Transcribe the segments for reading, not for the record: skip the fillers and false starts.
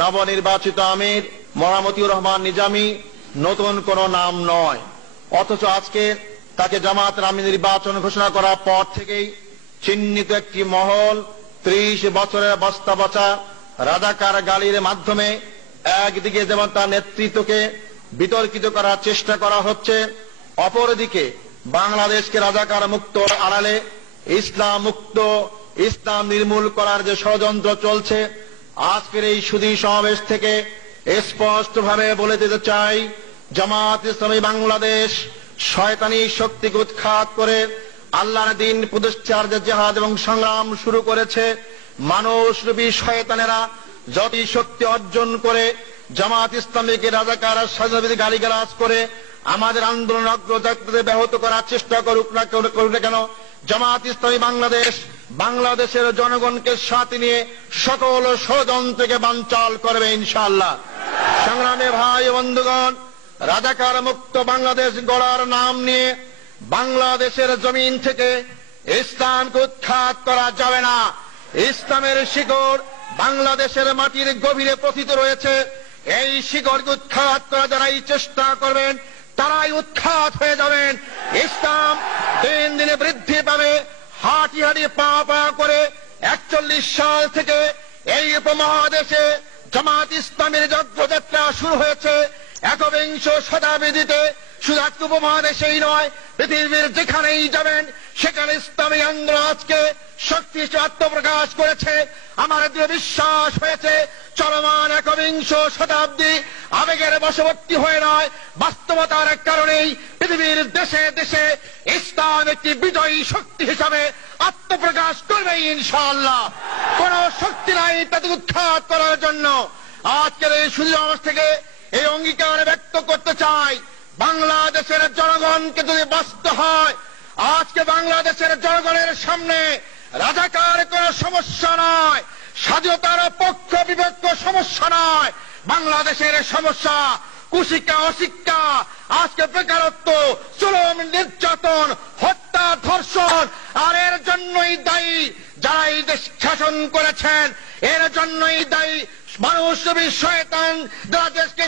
নবনির্বাচিত আমির মতিউর রহমান নিজামী নতুন কোনো নাম নয়। অথচ আজকে তাকে জামায়াতের আমির নির্বাচন ঘোষণা করার পর থেকেই চিহ্নিত একটি মহল 30 বছরের বস্তা বচা রাজাকার গালির মাধ্যমে একদিকে যেমন তার নেতৃত্বকে বিতর্কিত করার চেষ্টা করা হচ্ছে, অপরদিকে বাংলাদেশকে রাজাকার মুক্ত আড়ালে ইসলাম মুক্ত, ইসলাম নির্মূল করার যে ষড়যন্ত্র চলছে, আজকের এই সুধী সমাবেশ থেকে স্পষ্টভাবে বলে দিতে চাই, জামাত ইসলামী বাংলাদেশ শয়তানি শক্তিকে উৎখাত করে আল্লাহর দ্বীন প্রতিষ্ঠার যে জিহাদ এবং সংগ্রাম শুরু করেছে, মানুষরূপী শয়তানেরা যত শক্তি অর্জন করে জামাত ইসলামীকে রাজাকার স্বাধীনতাবিরোধী গালিগালাজ করে আমাদের আন্দোলন অগ্রযাত্রাতে ব্যাহত করার চেষ্টা করুক না কেন, জামাত ইসলামী বাংলাদেশ বাংলাদেশের জনগণকে সাথে নিয়ে সকল ষড়যন্ত্রকে বানচাল করবে ইনশাআল্লাহ। সংগ্রামী ভাই বন্ধুগণ, রাজাকার মুক্ত বাংলাদেশ গড়ার নাম নিয়ে বাংলাদেশের জমিন থেকে ইসলামকে উৎখাত করা যাবে না। ইসলামের শিকড় বাংলাদেশের মাটির গভীরে প্রথিত রয়েছে। এই শিকড়কে উৎখাত করা যারাই চেষ্টা করবেন তারাই উৎখাত হয়ে যাবেন। ইসলাম দিন দিনে বৃদ্ধি পাবে, হাঁটি হাঁটি পা পা করে 41 সাল থেকে এই উপমহাদেশে জামাত ইসলামের যজ্ঞযাত্রা শুরু হয়েছে। একবিংশ শতাব্দীতে শুধু উপমহাদেশেই নয়, পৃথিবীর যেখানেই যাবেন সেখানে ইসলামী আন্দোলন আজকে শক্তিশালী আত্মপ্রকাশ করেছে। আমার দৃঢ় বিশ্বাস হয়েছে চলমান একবিংশ শতাব্দী আবেগের বশবর্তী হয়ে নয়, বাস্তবতার কারণেই পৃথিবীর দেশে দেশে ইসলাম একটি বিজয়ী শক্তি হিসাবে আত্মপ্রকাশ করবে ইনশাআল্লাহ। কোন শক্তি নাই তাদের উৎখাত করার জন্য। আজকের এই সুযোগ থেকে এই অঙ্গীকার ব্যক্ত করতে চাই, বাংলাদেশের জনগণকে যদি বাঁচতে হয়, আজকে বাংলাদেশের জনগণের সামনে রাজাকার কোন সমস্যা নয়, স্বাধীনতার পক্ষ বিপক্ষ সমস্যা নয়। বাংলাদেশের সমস্যা কুশিক্ষা, অশিক্ষা, আজকে বেকারত্ব, জুলুম, নির্যাতন, হত্যা, ধর্ষণ। আর এর জন্যই দায়ী যারা এই দেশ শাসন করেছেন, এর জন্যই দায়ী মানুষরূপী শয়তান যারা দেশকে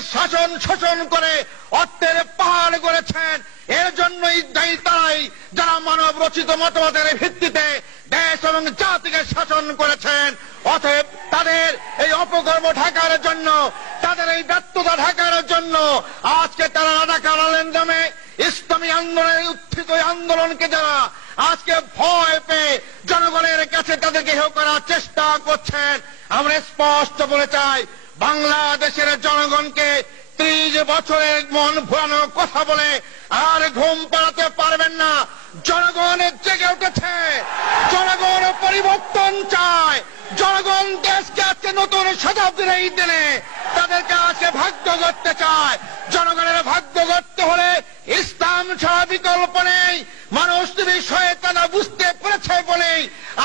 শোষণ করে অর্থের পাহাড় করেছেন। এর জন্যই দায়ী তারাই যারা মানব রচিত মতবাদের ভিত্তিতে দেশ এবং জাতিকে শাসন করেছেন। অতএব তাদের এই অপকর্ম ঢাকার জন্য, তাদের এই ব্যর্থতা ঢাকার জন্য আজকে তারা রাজাকার নামে ইসলামী আন্দোলনের উত্থিত আন্দোলনকে যারা আজকে ভয় পেয়ে জনগণের কাছে তাদেরকে হেয় করার চেষ্টা করছেন, আমরা স্পষ্ট বলে চাই, বাংলাদেশের জনগণকে 30 বছরের মন ভুলানো কথা বলে আর ঘুম পাড়াতে পারবেন না। জনগণ জেগে উঠেছে, জনগণ পরিবর্তন চায়, জনগণ দেশকে আজকে নতুন শতাব্দীর এই দিনে তাদেরকে আজকে ভাগ্য করতে চায়। জনগণের ভাগ্য করতে হলে ইসলাম ছাড়া বিকল্প নেই। মানুষ তুমি শয়তানা বুঝতে পেরেছে বলেই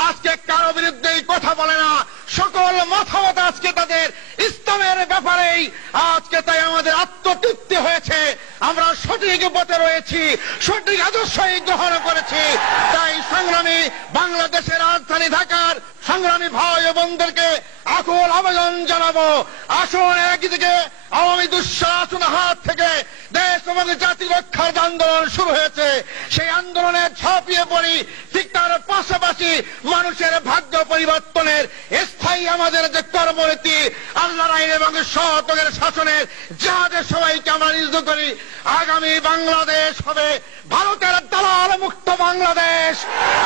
আজকে কারো বিরুদ্ধে কথা বলে না, সকল মতামত আজকে তাদের ইসলামের ব্যাপারেই। আজকে তাই আমাদের আত্মতৃপ্তি হয়েছে, আমরা সঠিক পথে রয়েছি, সঠিক আদর্শই গ্রহণ করেছি। তাই সংগ্রামী বাংলাদেশের রাজধানী ঢাকার সংগ্রামী ভাই ও বোনদেরকে আকুল আবেদন জানাবো, আসুন একদিকে আওয়ামী দুঃশাসনের হাত থেকে দেশ এবং জাতি রক্ষার আন্দোলন শুরু হয়েছে, সেই আন্দোলনে ঝাঁপিয়ে পড়ি। ঠিক তার পাশাপাশি মানুষের ভাগ্য পরিবর্তনের স্থায়ী আমাদের যে কর্মনীতি, আল্লাহর আইন এবং সৎ-এর শাসনের যাদের সবাইকে আমরা নিয়োজিত করি। আগামী বাংলাদেশ হবে ভারতের দালাল মুক্ত বাংলাদেশ,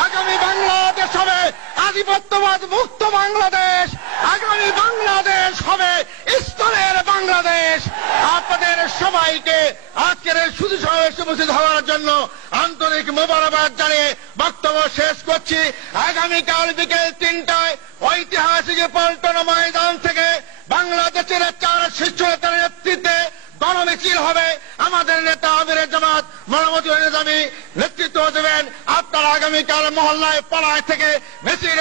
আগামী বাংলাদেশ হবে আধিপত্যবাদ মুক্ত বাংলাদেশ, আগামী বাংলাদেশ হবে ইসলামের বাংলাদেশ। আপনাদের সবাইকে আজকের সুধী সমাবেশে উপস্থিত হওয়ার জন্য আন্তরিক মোবারকবাদ জানিয়ে বক্তব্য শেষ করছি। আগামীকাল বিকেল 3টায় ঐতিহাসিক পল্টন ময়দান থেকে বাংলাদেশের 4 শীর্ষ নেতার নেতৃত্বে গণমিছিল হবে। আমাদের নেতা আমির জামাত মতিউর নিজামী নেতৃত্ব দেবেন। আপনারা আগামীকাল মহল্লায় পাড়ায় থেকে মিছিল